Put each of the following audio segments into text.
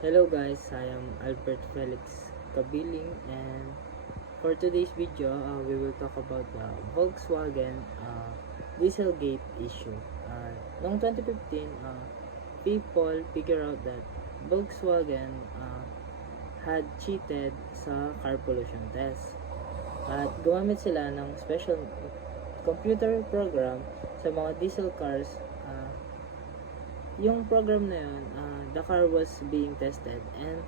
Hello guys, I am Albert Felix Kabiling, and for today's video, we will talk about the Volkswagen Dieselgate issue. Noong 2015, people figure out that Volkswagen had cheated sa car pollution test. At gumamit sila ng special computer program sa mga diesel cars. Yung program na yun, the car was being tested, and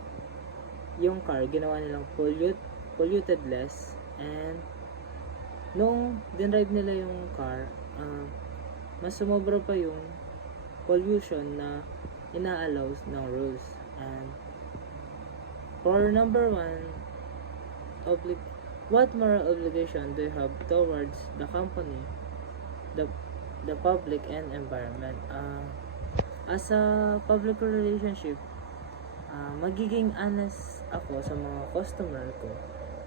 yung car ginawa nilang polluted less, and nung dinride nila yung car, mas sumobra pa yung pollution na ina-allows ng rules. And for number one, what moral obligation do you have towards the company, the public, and environment? As a public relationship, magiging honest ako sa mga customer ko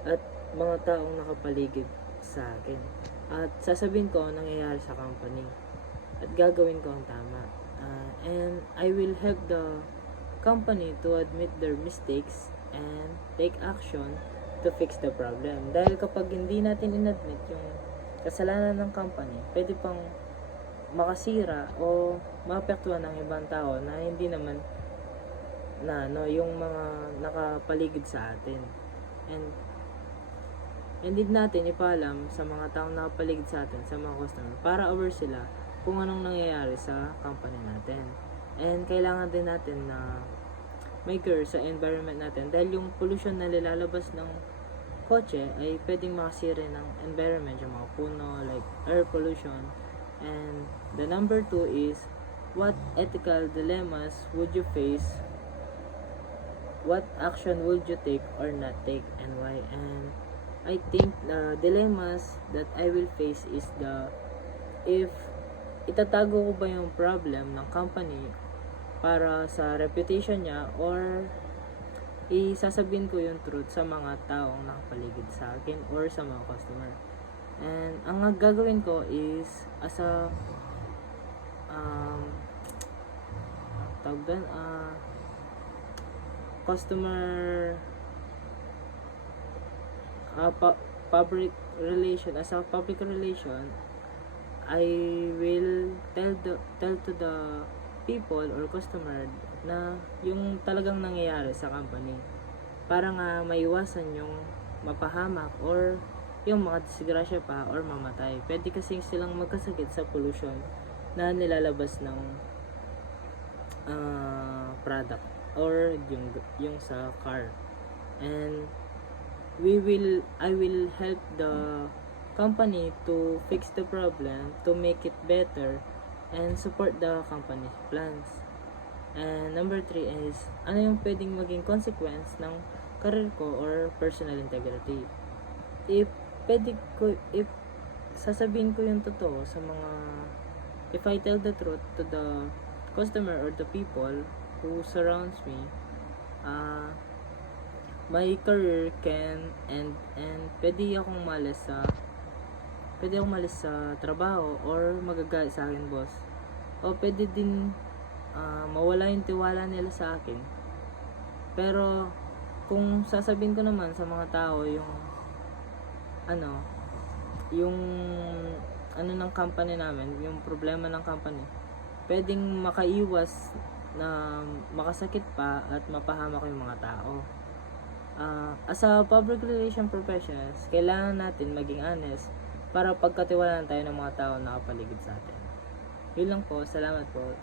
at mga taong nakapaligid sa akin. At sasabihin ko ang nangyayari sa company at gagawin ko ang tama. And I will help the company to admit their mistakes and take action to fix the problem. Dahil kapag hindi natin inadmit yung kasalanan ng company, pwede pang makasira o maapektuhan ng ibang tao na hindi naman yung mga nakapaligid sa atin. And need natin ipaalam sa mga taong nakapaligid sa atin, sa mga customer, para aware sila kung anong nangyayari sa company natin. And kailangan din natin na may care sa environment natin, dahil yung pollution na nilalabas ng kotse ay pwedeng makasira ng environment, yung mga puno, like air pollution. And the number 2 is, what ethical dilemmas would you face? What action would you take or not take, and why? And I think the dilemmas that I will face is if itatago ko ba yung problem ng company para sa reputation niya, or isasabihin ko yung truth sa mga taong nakapaligid sa akin or sa mga customer. And ang gagawin ko is, as a customer public relation, as a public relation, I will tell to the people or customer na yung talagang nangyayari sa company, para nga maiwasan yung mapahamak or yung makadisgrasya pa or mamatay. Pwede kasi silang magkasakit sa pollution na nilalabas ng product or yung sa car. And I will help the company to fix the problem, to make it better, and support the company's plans. And number 3 is, ano yung pwedeng maging consequence ng career ko or personal integrity. If sasabihin ko yung totoo sa mga, if I tell the truth to the customer or the people who surrounds me, my career can end, and pwede akong malis sa trabaho, or magagalit sa akin boss, o pwede din mawala yung tiwala nila sa akin. Pero kung sasabihin ko naman sa mga tao yung ng company namin, yung problema ng company, pwedeng makaiwas na makasakit pa at mapahamak yung mga tao. As a public relation professionals, kailangan natin maging honest para pagkatiwalaan tayo ng mga tao na nakapaligid sa atin. Yun lang po. Salamat po.